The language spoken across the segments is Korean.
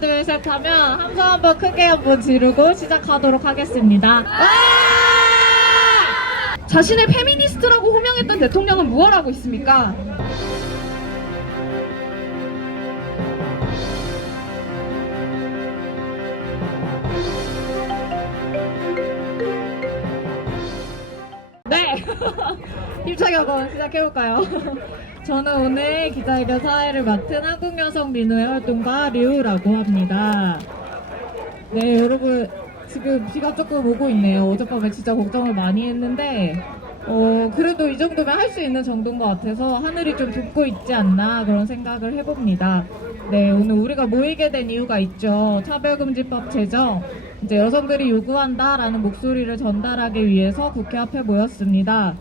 둘, 셋 하면 함성 한번 크게 한번 지르고 시작하도록 하겠습니다. 자신을 페미니스트라고 호명했던 대통령은 무엇 하고 있습니까? 네! 힘차게 한번 시작해볼까요? 저는 오늘 기자회견 사회를 맡은 한국여성민우회 활동가 류라고 합니다. 네, 여러분 지금 비가 조금 오고 있네요. 어젯밤에 진짜 걱정을 많이 했는데 그래도 이 정도면 할 수 있는 정도인 것 같아서 하늘이 좀 돕고 있지 않나 그런 생각을 해봅니다. 네, 오늘 우리가 모이게 된 이유가 있죠. 차별금지법 제정, 이제 여성들이 요구한다라는 목소리를 전달하기 위해서 국회 앞에 모였습니다.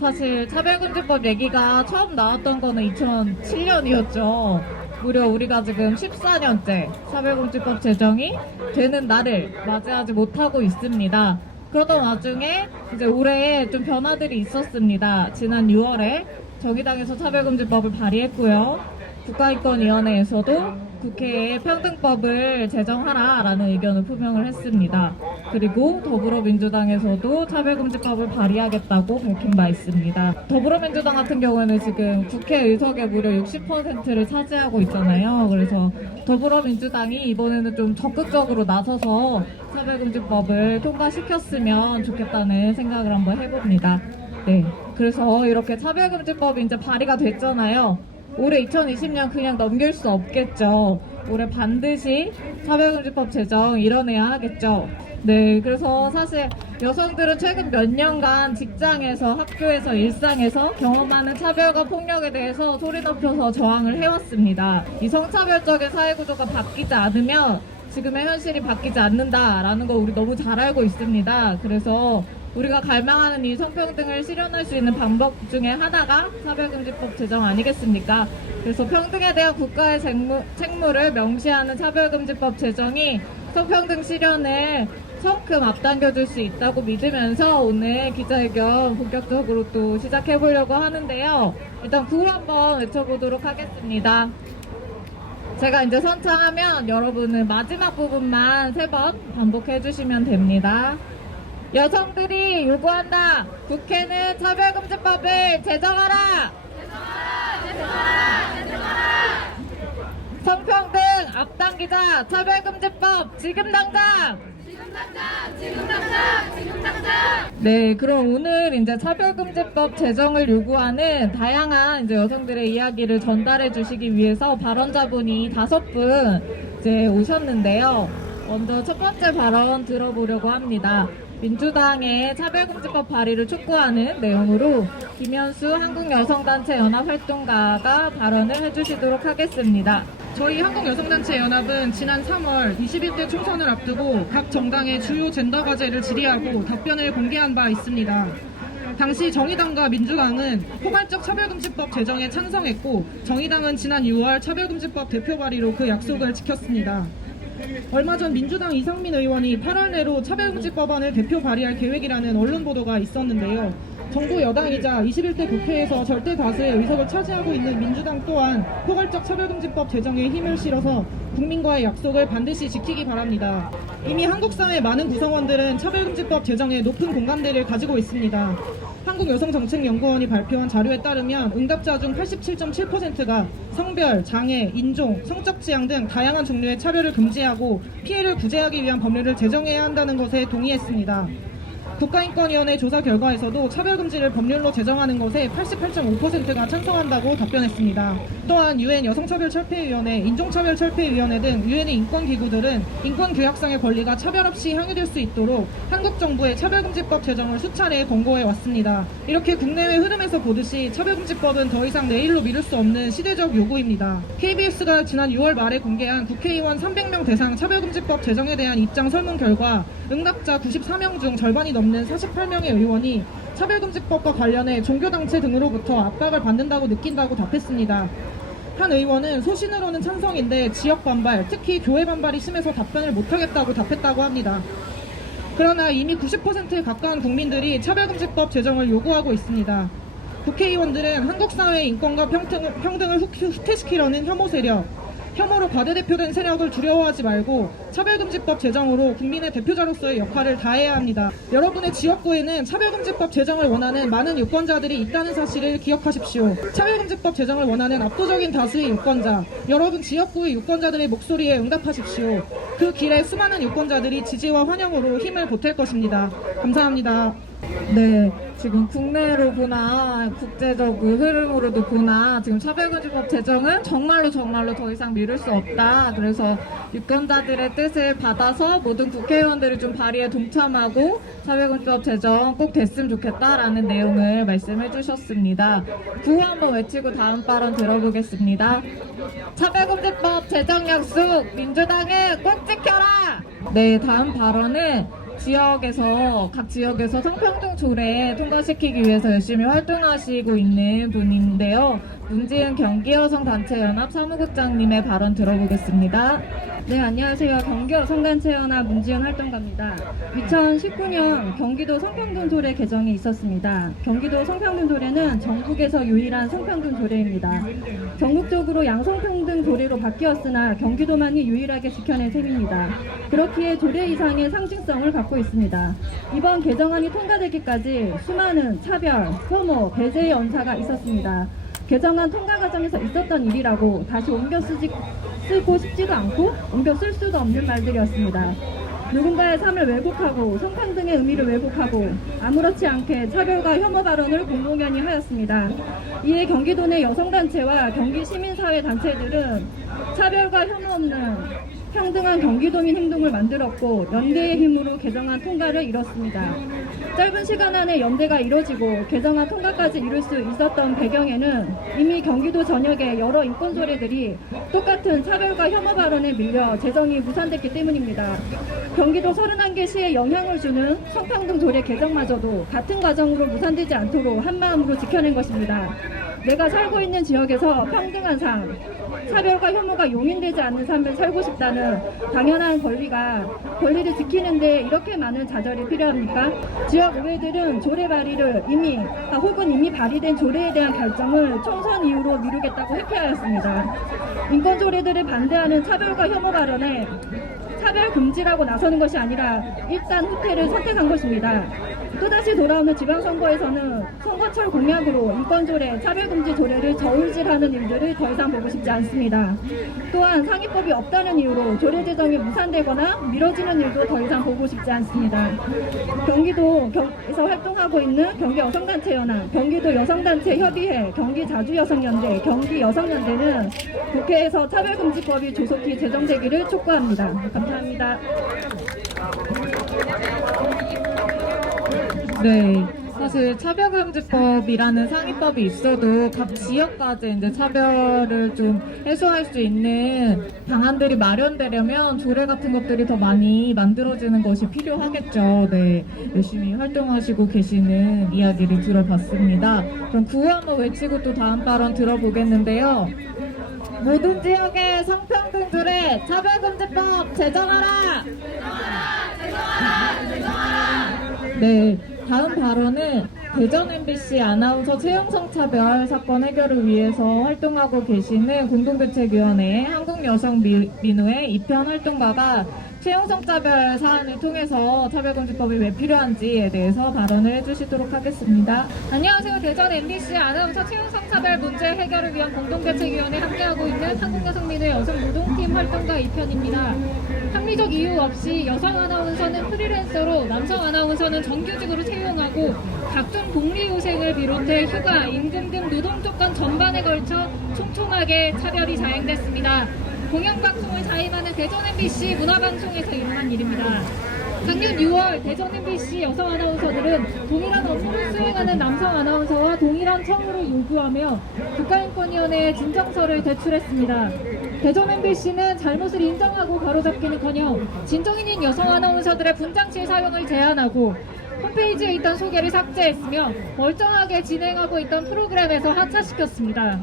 사실 차별금지법 얘기가 처음 나왔던 거는 2007년이었죠. 무려 우리가 지금 14년째 차별금지법 제정이 되는 날을 맞이하지 못하고 있습니다. 그러던 와중에 이제 올해 좀 변화들이 있었습니다. 지난 6월에 정의당에서 차별금지법을 발의했고요. 국가인권위원회에서도 국회에 평등법을 제정하라라는 의견을 표명을 했습니다. 그리고 더불어민주당에서도 차별금지법을 발의하겠다고 밝힌 바 있습니다. 더불어민주당 같은 경우에는 지금 국회 의석의 무려 60%를 차지하고 있잖아요. 그래서 더불어민주당이 이번에는 좀 적극적으로 나서서 차별금지법을 통과시켰으면 좋겠다는 생각을 한번 해봅니다. 네, 그래서 이렇게 차별금지법이 이제 발의가 됐잖아요. 올해 2020년 그냥 넘길 수 없겠죠. 올해 반드시 차별금지법 제정 이뤄내야 하겠죠. 네, 그래서 사실 여성들은 최근 몇 년간 직장에서, 학교에서, 일상에서 경험하는 차별과 폭력에 대해서 소리 높여서 저항을 해왔습니다. 이 성차별적인 사회구조가 바뀌지 않으면 지금의 현실이 바뀌지 않는다라는 거 우리 너무 잘 알고 있습니다. 그래서 우리가 갈망하는 이 성평등을 실현할 수 있는 방법 중에 하나가 차별금지법 제정 아니겠습니까? 그래서 평등에 대한 국가의 책무를 명시하는 차별금지법 제정이 성평등 실현을 성큼 앞당겨줄 수 있다고 믿으면서 오늘 기자회견 본격적으로 또 시작해보려고 하는데요. 일단 구호 한번 외쳐보도록 하겠습니다. 제가 이제 선창하면 여러분은 마지막 부분만 3번 반복해 주시면 됩니다. 여성들이 요구한다. 국회는 차별금지법을 제정하라. 제정하라. 성평등 앞당기자. 차별금지법 지금 당장. 지금 당장. 네, 그럼 오늘 이제 차별금지법 제정을 요구하는 다양한 이제 여성들의 이야기를 전달해 주시기 위해서 발언자분이 5분 이제 오셨는데요. 먼저 첫 번째 발언 들어보려고 합니다. 민주당의 차별금지법 발의를 촉구하는 내용으로 김현수 한국여성단체 연합활동가가 발언을 해주시도록 하겠습니다. 저희 한국여성단체 연합은 지난 3월 21대 총선을 앞두고 각 정당의 주요 젠더 과제를 질의하고 답변을 공개한 바 있습니다. 당시 정의당과 민주당은 포괄적 차별금지법 제정에 찬성했고 정의당은 지난 6월 차별금지법 대표 발의로 그 약속을 지켰습니다. 얼마 전 민주당 이상민 의원이 8월 내로 차별금지법안을 대표 발의할 계획이라는 언론 보도가 있었는데요. 정부 여당이자 21대 국회에서 절대 다수의 의석을 차지하고 있는 민주당 또한 포괄적 차별금지법 제정에 힘을 실어서 국민과의 약속을 반드시 지키기 바랍니다. 이미 한국 사회 많은 구성원들은 차별금지법 제정에 높은 공감대를 가지고 있습니다. 한국여성정책연구원이 발표한 자료에 따르면 응답자 중 87.7%가 성별, 장애, 인종, 성적 지향 등 다양한 종류의 차별을 금지하고 피해를 구제하기 위한 법률을 제정해야 한다는 것에 동의했습니다. 국가인권위원회 조사 결과에서도 차별금지를 법률로 제정하는 것에 88.5%가 찬성한다고 답변했습니다. 또한 유엔 여성차별철폐위원회, 인종차별철폐위원회 등 유엔의 인권기구들은 인권교역상의 권리가 차별 없이 향유될 수 있도록 한국 정부의 차별금지법 제정을 수차례 권고해 왔습니다. 이렇게 국내외 흐름에서 보듯이 차별금지법은 더 이상 내일로 미룰 수 없는 시대적 요구입니다. KBS가 지난 6월 말에 공개한 국회의원 300명 대상 차별금지법 제정에 대한 입장 설문 결과 응답자 94명 중 절반이 넘는 48명의 의원이 차별금지법과 관련해 종교단체 등으로부터 압박을 받는다고 느낀다고 답했습니다. 한 의원은 소신으로는 찬성인데 지역 반발, 특히 교회 반발이 심해서 답변을 못하겠다고 답했다고 합니다. 그러나 이미 90%에 가까운 국민들이 차별금지법 제정을 요구하고 있습니다. 국회의원들은 한국 사회의 인권과 평등을 후퇴시키려는 혐오 세력, 혐오로 과대대표된 세력을 두려워하지 말고 차별금지법 제정으로 국민의 대표자로서의 역할을 다해야 합니다. 여러분의 지역구에는 차별금지법 제정을 원하는 많은 유권자들이 있다는 사실을 기억하십시오. 차별금지법 제정을 원하는 압도적인 다수의 유권자, 여러분 지역구의 유권자들의 목소리에 응답하십시오. 그 길에 수많은 유권자들이 지지와 환영으로 힘을 보탤 것입니다. 감사합니다. 네, 지금 국내로 보나 국제적 흐름으로도 보나 지금 차별금지법 제정은 정말로 더 이상 미룰 수 없다. 그래서 유권자들의 뜻을 받아서 모든 국회의원들이 좀 발의에 동참하고 차별금지법 제정 꼭 됐으면 좋겠다라는 내용을 말씀해 주셨습니다. 구호 한번 외치고 다음 발언 들어보겠습니다. 차별금지법 제정 약속 민주당은 꼭 지켜라! 네, 다음 발언은 각 지역에서 성평등 조례 통과시키기 위해서 열심히 활동하시고 있는 분인데요. 문지은 경기여성단체연합 사무국장님의 발언 들어보겠습니다. 네, 안녕하세요. 경기여성단체연합 문지연 활동가입니다. 2019년 경기도 성평등 조례 개정이 있었습니다. 경기도 성평등 조례는 전국에서 유일한 성평등 조례입니다. 전국적으로 양성평등 조례로 바뀌었으나 경기도만이 유일하게 지켜낸 셈입니다. 그렇기에 조례 이상의 상징성을 갖고 있습니다. 이번 개정안이 통과되기까지 수많은 차별, 혐오, 배제의 언사가 있었습니다. 개정안 통과 과정에서 있었던 일이라고 다시 쓰고 싶지도 않고 옮겨 쓸 수도 없는 말들이었습니다. 누군가의 삶을 왜곡하고 성평등의 의미를 왜곡하고 아무렇지 않게 차별과 혐오 발언을 공공연히 하였습니다. 이에 경기도 내 여성단체와 경기 시민사회 단체들은 차별과 혐오 없는 평등한 경기도민 행동을 만들었고 연대의 힘으로 개정안 통과를 이뤘습니다. 짧은 시간 안에 연대가 이뤄지고 개정안 통과까지 이룰 수 있었던 배경에는 이미 경기도 전역의 여러 인권조례들이 똑같은 차별과 혐오 발언에 밀려 제정이 무산됐기 때문입니다. 경기도 31개 시에 영향을 주는 성평등 조례 개정마저도 같은 과정으로 무산되지 않도록 한마음으로 지켜낸 것입니다. 내가 살고 있는 지역에서 평등한 삶, 차별과 혐오가 용인되지 않는 삶을 살고 싶다는 당연한 권리를 지키는데 이렇게 많은 자절이 필요합니까? 지역 의회들은 조례 발의를 이미 발의된 조례에 대한 결정을 총선 이후로 미루겠다고 회피하였습니다. 인권 조례들을 반대하는 차별과 혐오 발언에 차별 금지라고 나서는 것이 아니라 일단 후퇴를 선택한 것입니다. 또다시 돌아오는 지방선거에서는 선거철 공약으로 인권조례, 차별금지 조례를 저울질하는 일들을 더 이상 보고 싶지 않습니다. 또한 상위법이 없다는 이유로 조례 제정이 무산되거나 미뤄지는 일도 더 이상 보고 싶지 않습니다. 경기도에서 활동하고 있는 경기여성단체연합, 경기도 여성단체 협의회, 경기자주여성연대, 경기여성연대는 국회에서 차별금지법이 조속히 제정되기를 촉구합니다. 감사합니다. 네, 사실 차별금지법이라는 상위법이 있어도 각 지역까지 이제 차별을 좀 해소할 수 있는 방안들이 마련되려면 조례 같은 것들이 더 많이 만들어지는 것이 필요하겠죠. 네, 열심히 활동하시고 계시는 이야기를 들어봤습니다. 그럼 구호 한번 외치고 또 다음 발언 들어보겠는데요. 모든 지역의 성평등 조례 차별금지법 제정하라! 네, 다음 발언은 대전 MBC 아나운서 채용성차별 사건 해결을 위해서 활동하고 계시는 공동대책위원회 한국여성민우회 이편 활동가가 채용성차별 사안을 통해서 차별금지법이 왜 필요한지에 대해서 발언을 해주시도록 하겠습니다. 안녕하세요. 대전 MBC 아나운서 채용성차별 문제 해결을 위한 공동대책위원회 함께하고 있는 한국여성민우회 여성노동팀 활동가 이편입니다. 합리적 이유 없이 여성 아나운서는 프리랜서로 남성 아나운서는 정규직으로 채용하고 각종 복리후생을 비롯해 휴가, 임금 등 노동 조건 전반에 걸쳐 촘촘하게 차별이 자행됐습니다. 공영방송을 자임하는 대전 MBC 문화방송에서 일어난 일입니다. 작년 6월 대전 MBC 여성 아나운서들은 동일한 업무를 수행하는 남성 아나운서와 동일한 처우를 요구하며 국가인권위원회에 진정서를 제출했습니다. 대전 MBC는 잘못을 인정하고 바로잡기는커녕 진정인인 여성 아나운서들의 분장실 사용을 제한하고 홈페이지에 있던 소개를 삭제했으며 멀쩡하게 진행하고 있던 프로그램에서 하차시켰습니다.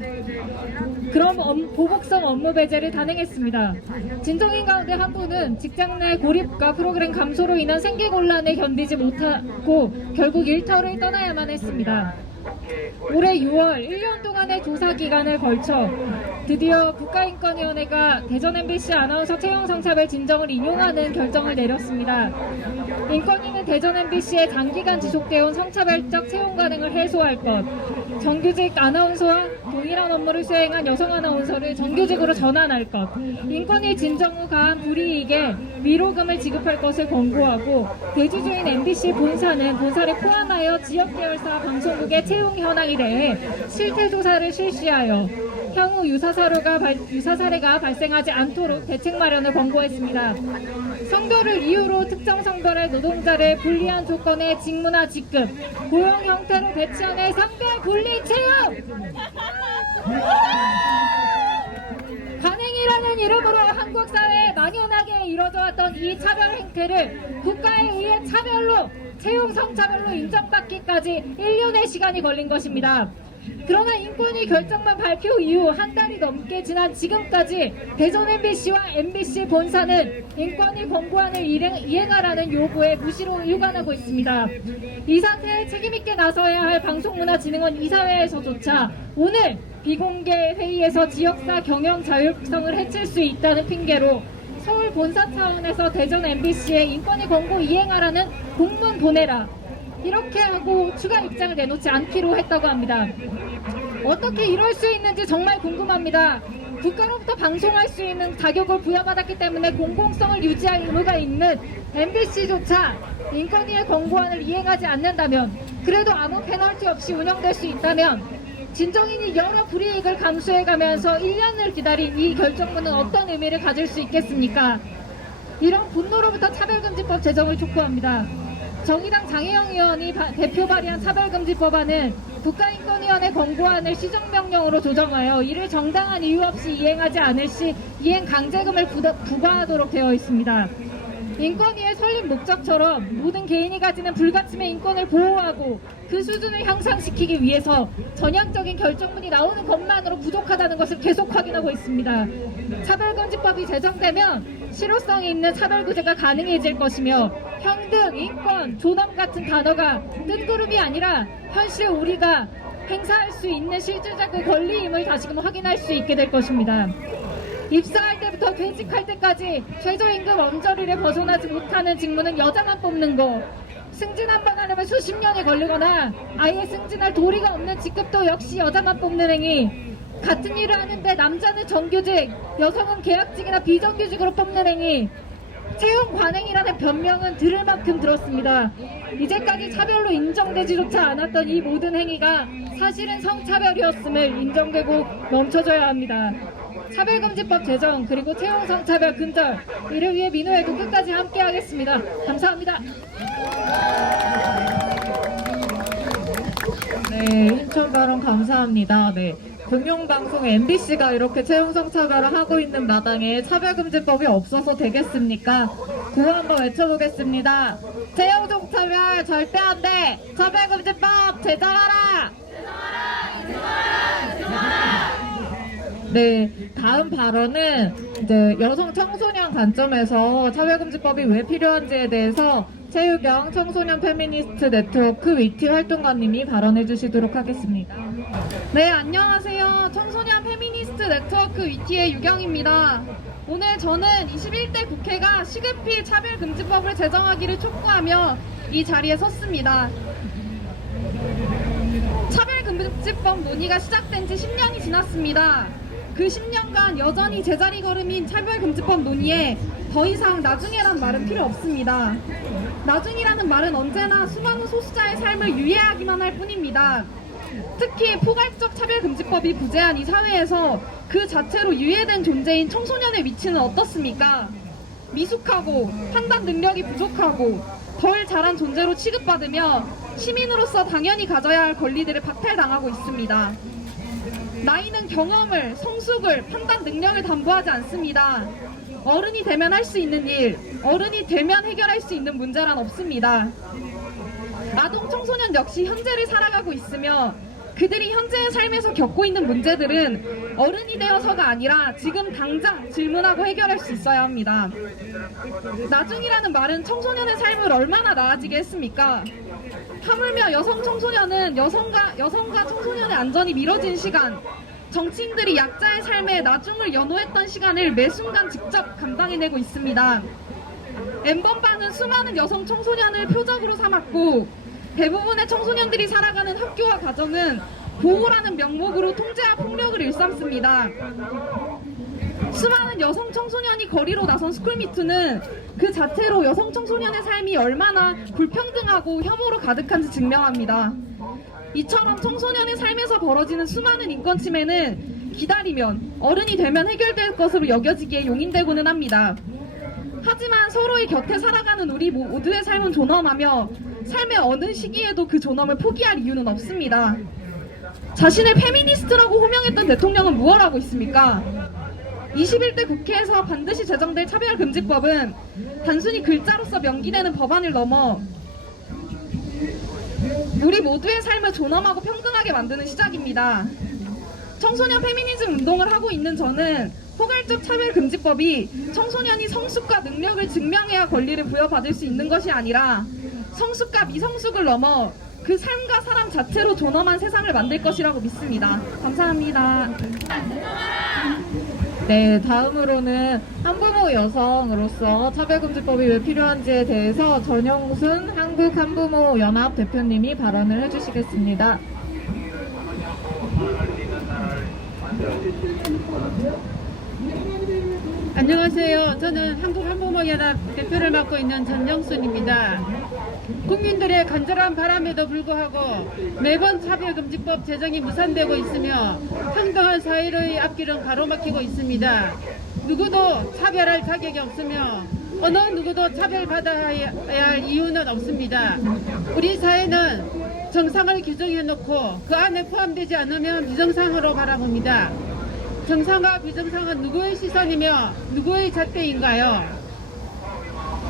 그럼 보복성 업무 배제를 단행했습니다. 진정인 가운데 한 분은 직장 내 고립과 프로그램 감소로 인한 생계곤란을 견디지 못하고 결국 일터를 떠나야만 했습니다. 올해 6월 1년 동안의 조사 기간을 걸쳐 드디어 국가인권위원회가 대전 MBC 아나운서 채용 성차별 진정을 인용하는 결정을 내렸습니다. 인권위는 대전 MBC의 장기간 지속되어 온 성차별적 채용 관행을 해소할 것, 정규직 아나운서와 동일한 업무를 수행한 여성 아나운서를 정규직으로 전환할 것, 인권위 진정 후 가한 불이익에 위로금을 지급할 것을 권고하고, 대주주인 MBC 본사는 본사를 포함하여 지역계열사 방송국의 채용 현황에 대해 실태조사를 실시하여 향후 유사 사례가 발생하지 않도록 대책 마련을 권고했습니다. 성별을 이유로 특정 성별의 노동자를 불리한 조건의 직무나 직급, 고용 형태로 배치하는 성별 분리 채용! 관행이라는 이름으로 한국 사회에 만연하게 이뤄져왔던 이 차별 행태를 국가에 의해 차별로, 채용 성차별로 인정받기까지 1년의 시간이 걸린 것입니다. 그러나 인권위 결정만 발표 이후 한 달이 넘게 지난 지금까지 대전 MBC와 MBC 본사는 인권위 권고안을 이행하라는 요구에 무시로 일관하고 있습니다. 이 상태에 책임있게 나서야 할 방송문화진흥원 이사회에서조차 오늘 비공개 회의에서 지역사 경영 자율성을 해칠 수 있다는 핑계로 서울 본사 차원에서 대전 MBC에 인권위 권고 이행하라는 공문 보내라, 이렇게 하고 추가 입장을 내놓지 않기로 했다고 합니다. 어떻게 이럴 수 있는지 정말 궁금합니다. 국가로부터 방송할 수 있는 자격을 부여받았기 때문에 공공성을 유지할 의무가 있는 MBC조차 인권위의 권고안을 이행하지 않는다면, 그래도 아무 페널티 없이 운영될 수 있다면, 진정인이 여러 불이익을 감수해가면서 1년을 기다린 이 결정문은 어떤 의미를 가질 수 있겠습니까? 이런 분노로부터 차별금지법 제정을 촉구합니다. 정의당 장혜영 의원이 대표 발의한 차별금지법안은 국가인권위원회 권고안을 시정명령으로 조정하여 이를 정당한 이유 없이 이행하지 않을 시 이행 강제금을 부과하도록 되어 있습니다. 인권위의 설립 목적처럼 모든 개인이 가지는 불가침의 인권을 보호하고 그 수준을 향상시키기 위해서 전향적인 결정문이 나오는 것만으로 부족하다는 것을 계속 확인하고 있습니다. 차별금지법이 제정되면 실효성이 있는 차별구제가 가능해질 것이며, 평등, 인권, 존엄 같은 단어가 뜬구름이 아니라 현실에 우리가 행사할 수 있는 실질적인 권리임을 다시금 확인할 수 있게 될 것입니다. 입사할 때부터 퇴직할 때까지 최저임금 언저리를 벗어나지 못하는 직무는 여자만 뽑는 거, 승진 한 번 하려면 수십 년이 걸리거나 아예 승진할 도리가 없는 직급도 역시 여자만 뽑는 행위, 같은 일을 하는데 남자는 정규직, 여성은 계약직이나 비정규직으로 뽑는 행위, 채용 관행이라는 변명은 들을 만큼 들었습니다. 이제까지 차별로 인정되지조차 않았던 이 모든 행위가 사실은 성차별이었음을 인정되고 멈춰져야 합니다. 차별금지법 제정, 그리고 채용 성차별 근절, 이를 위해 민우회도 끝까지 함께하겠습니다. 감사합니다. 네, 인천 발언 감사합니다. 네. 공영방송 MBC가 이렇게 채용 성차별을 하고 있는 마당에 차별금지법이 없어서 되겠습니까? 구호 한번 외쳐보겠습니다. 채용 성차별 절대 안 돼! 차별금지법 제정하라! 네, 다음 발언은 이제 여성 청소년 관점에서 차별금지법이 왜 필요한지에 대해서 최유경 청소년 페미니스트 네트워크 위티 활동가님이 발언해 주시도록 하겠습니다. 네, 안녕하세요. 청소년 페미니스트 네트워크 위티의 유경입니다. 오늘 저는 21대 국회가 시급히 차별금지법을 제정하기를 촉구하며 이 자리에 섰습니다. 차별금지법 논의가 시작된 지 10년이 지났습니다. 그 10년간 여전히 제자리 걸음인 차별금지법 논의에 더 이상 나중에란 말은 필요 없습니다. 나중이라는 말은 언제나 수많은 소수자의 삶을 유예하기만 할 뿐입니다. 특히 포괄적 차별금지법이 부재한 이 사회에서 그 자체로 유예된 존재인 청소년의 위치는 어떻습니까? 미숙하고 판단 능력이 부족하고 덜 자란 존재로 취급받으며 시민으로서 당연히 가져야 할 권리들을 박탈당하고 있습니다. 나이는 경험을, 성숙을, 판단 능력을 담보하지 않습니다. 어른이 되면 할 수 있는 일, 어른이 되면 해결할 수 있는 문제란 없습니다. 아동 청소년 역시 현재를 살아가고 있으며 그들이 현재의 삶에서 겪고 있는 문제들은 어른이 되어서가 아니라 지금 당장 질문하고 해결할 수 있어야 합니다. 나중이라는 말은 청소년의 삶을 얼마나 나아지게 했습니까? 하물며 여성 청소년은 여성과 청소년의 안전이 미뤄진 시간, 정치인들이 약자의 삶에 나중을 연호했던 시간을 매 순간 직접 감당해내고 있습니다. N번방은 수많은 여성 청소년을 표적으로 삼았고 대부분의 청소년들이 살아가는 학교와 가정은 보호라는 명목으로 통제와 폭력을 일삼습니다. 수많은 여성 청소년이 거리로 나선 스쿨미투는 그 자체로 여성 청소년의 삶이 얼마나 불평등하고 혐오로 가득한지 증명합니다. 이처럼 청소년의 삶에서 벌어지는 수많은 인권 침해는 기다리면 어른이 되면 해결될 것으로 여겨지기에 용인되고는 합니다. 하지만 서로의 곁에 살아가는 우리 모두의 삶은 존엄하며 삶의 어느 시기에도 그 존엄을 포기할 이유는 없습니다. 자신을 페미니스트라고 호명했던 대통령은 무엇 하고 있습니까? 21대 국회에서 반드시 제정될 차별금지법은 단순히 글자로서 명기되는 법안을 넘어 우리 모두의 삶을 존엄하고 평등하게 만드는 시작입니다. 청소년 페미니즘 운동을 하고 있는 저는 포괄적 차별금지법이 청소년이 성숙과 능력을 증명해야 권리를 부여받을 수 있는 것이 아니라 성숙과 미성숙을 넘어 그 삶과 사람 자체로 존엄한 세상을 만들 것이라고 믿습니다. 감사합니다. 네, 다음으로는 한부모 여성으로서 차별금지법이 왜 필요한지에 대해서 전영순 한국한부모연합 대표님이 발언을 해주시겠습니다. 안녕하세요. 저는 한국한부모연합 대표를 맡고 있는 전영순입니다. 국민들의 간절한 바람에도 불구하고 매번 차별금지법 제정이 무산되고 있으며 평등한 사회의 앞길은 가로막히고 있습니다. 누구도 차별할 자격이 없으며 어느 누구도 차별받아야 할 이유는 없습니다. 우리 사회는 정상을 규정해놓고 그 안에 포함되지 않으면 비정상으로 바라봅니다. 정상과 비정상은 누구의 시선이며 누구의 잣대인가요?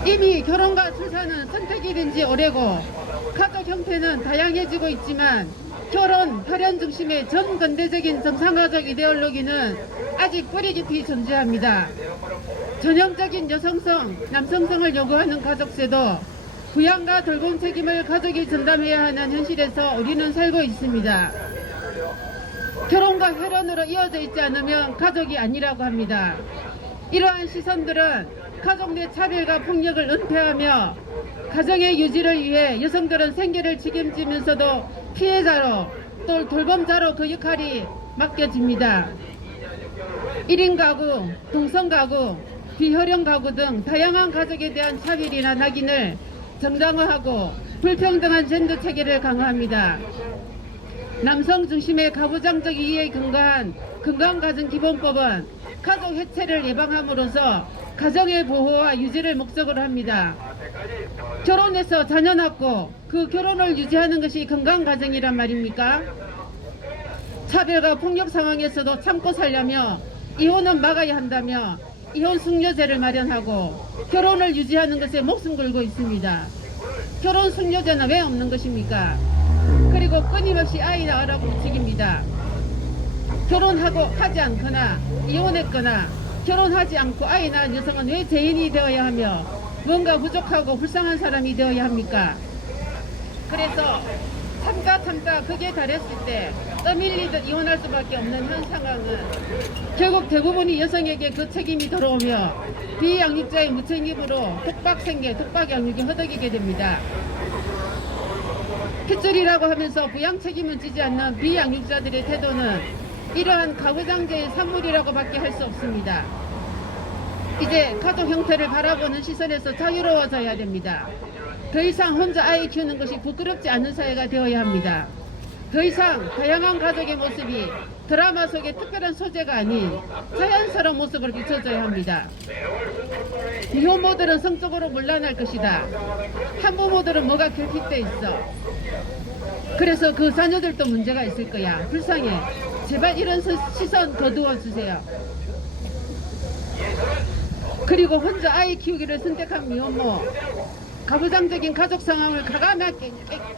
이미 결혼과 출산은 선택이 된 지 오래고 가족 형태는 다양해지고 있지만 결혼, 혈연 중심의 전근대적인 정상가족 이데올로기는 아직 뿌리 깊이 존재합니다. 전형적인 여성성, 남성성을 요구하는 가족제도, 부양과 돌봄 책임을 가족이 전담해야 하는 현실에서 우리는 살고 있습니다. 결혼과 혈연으로 이어져 있지 않으면 가족이 아니라고 합니다. 이러한 시선들은 가족 내 차별과 폭력을 은폐하며 가정의 유지를 위해 여성들은 생계를 책임지면서도 피해자로 또 돌봄자로 그 역할이 맡겨집니다. 1인 가구, 동성 가구, 비혈연 가구 등 다양한 가족에 대한 차별이나 낙인을 정당화하고 불평등한 젠더 체계를 강화합니다. 남성 중심의 가부장적 이해에 근거한 건강가정기본법은 가족 해체를 예방함으로써 가정의 보호와 유지를 목적으로 합니다. 결혼해서 자녀 낳고 그 결혼을 유지하는 것이 건강가정이란 말입니까? 차별과 폭력 상황에서도 참고 살려며 이혼은 막아야 한다며 이혼 숙려제를 마련하고 결혼을 유지하는 것에 목숨 걸고 있습니다. 결혼 숙려제는 왜 없는 것입니까? 그리고 끊임없이 아이 낳으라고 부추깁니다. 결혼하고 하지 않거나 이혼했거나 결혼하지 않고 아이 낳은 여성은 왜 죄인이 되어야 하며 뭔가 부족하고 불쌍한 사람이 되어야 합니까? 그래서 참다 극에 달했을 때 떠밀리듯 이혼할 수밖에 없는 현 상황은 결국 대부분이 여성에게 그 책임이 들어오며 비양육자의 무책임으로 독박생계, 독박양육이 허덕이게 됩니다. 핏줄이라고 하면서 부양 책임은 지지 않는 비양육자들의 태도는 이러한 가부장제의 산물이라고 밖에 할 수 없습니다. 이제 가족 형태를 바라보는 시선에서 자유로워져야 됩니다. 더 이상 혼자 아이 키우는 것이 부끄럽지 않은 사회가 되어야 합니다. 더 이상 다양한 가족의 모습이 드라마 속의 특별한 소재가 아닌 자연스러운 모습을 비춰줘야 합니다. 미혼모들은 성적으로 물러날 것이다. 한부모들은 뭐가 결핍돼 있어. 그래서 그 자녀들도 문제가 있을 거야. 불쌍해. 제발 이런 시선 거두어 주세요. 그리고 혼자 아이 키우기를 선택한 미혼모, 가부장적인 가족 상황을 가감하게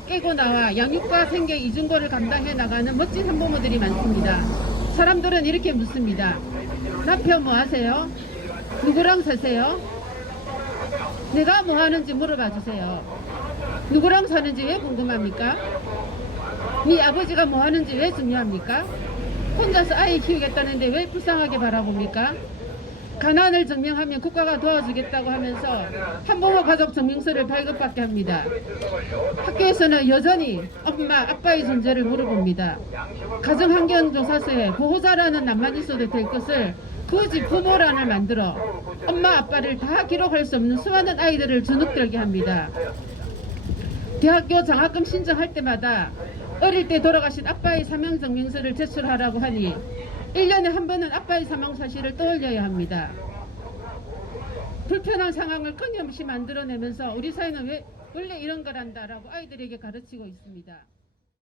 깨고 나와 양육과 생계 이중고를 감당해 나가는 멋진 한부모들이 많습니다. 사람들은 이렇게 묻습니다. 남편 뭐 하세요? 누구랑 사세요? 내가 뭐 하는지 물어봐 주세요. 누구랑 사는지 왜 궁금합니까? 네 아버지가 뭐 하는지 왜 중요합니까? 혼자서 아이 키우겠다는데 왜 불쌍하게 바라봅니까? 가난을 증명하면 국가가 도와주겠다고 하면서 한부모 가족 증명서를 발급받게 합니다. 학교에서는 여전히 엄마, 아빠의 존재를 물어봅니다. 가정환경조사서에 보호자라는 남만 있어도 될 것을 굳이 부모란을 만들어 엄마, 아빠를 다 기록할 수 없는 수많은 아이들을 주눅들게 합니다. 대학교 장학금 신청할 때마다 어릴 때 돌아가신 아빠의 사망증명서를 제출하라고 하니 1년에 한 번은 아빠의 사망 사실을 떠올려야 합니다. 불편한 상황을 끊임없이 만들어내면서 우리 사회는 왜 원래 이런 거란다라고 아이들에게 가르치고 있습니다.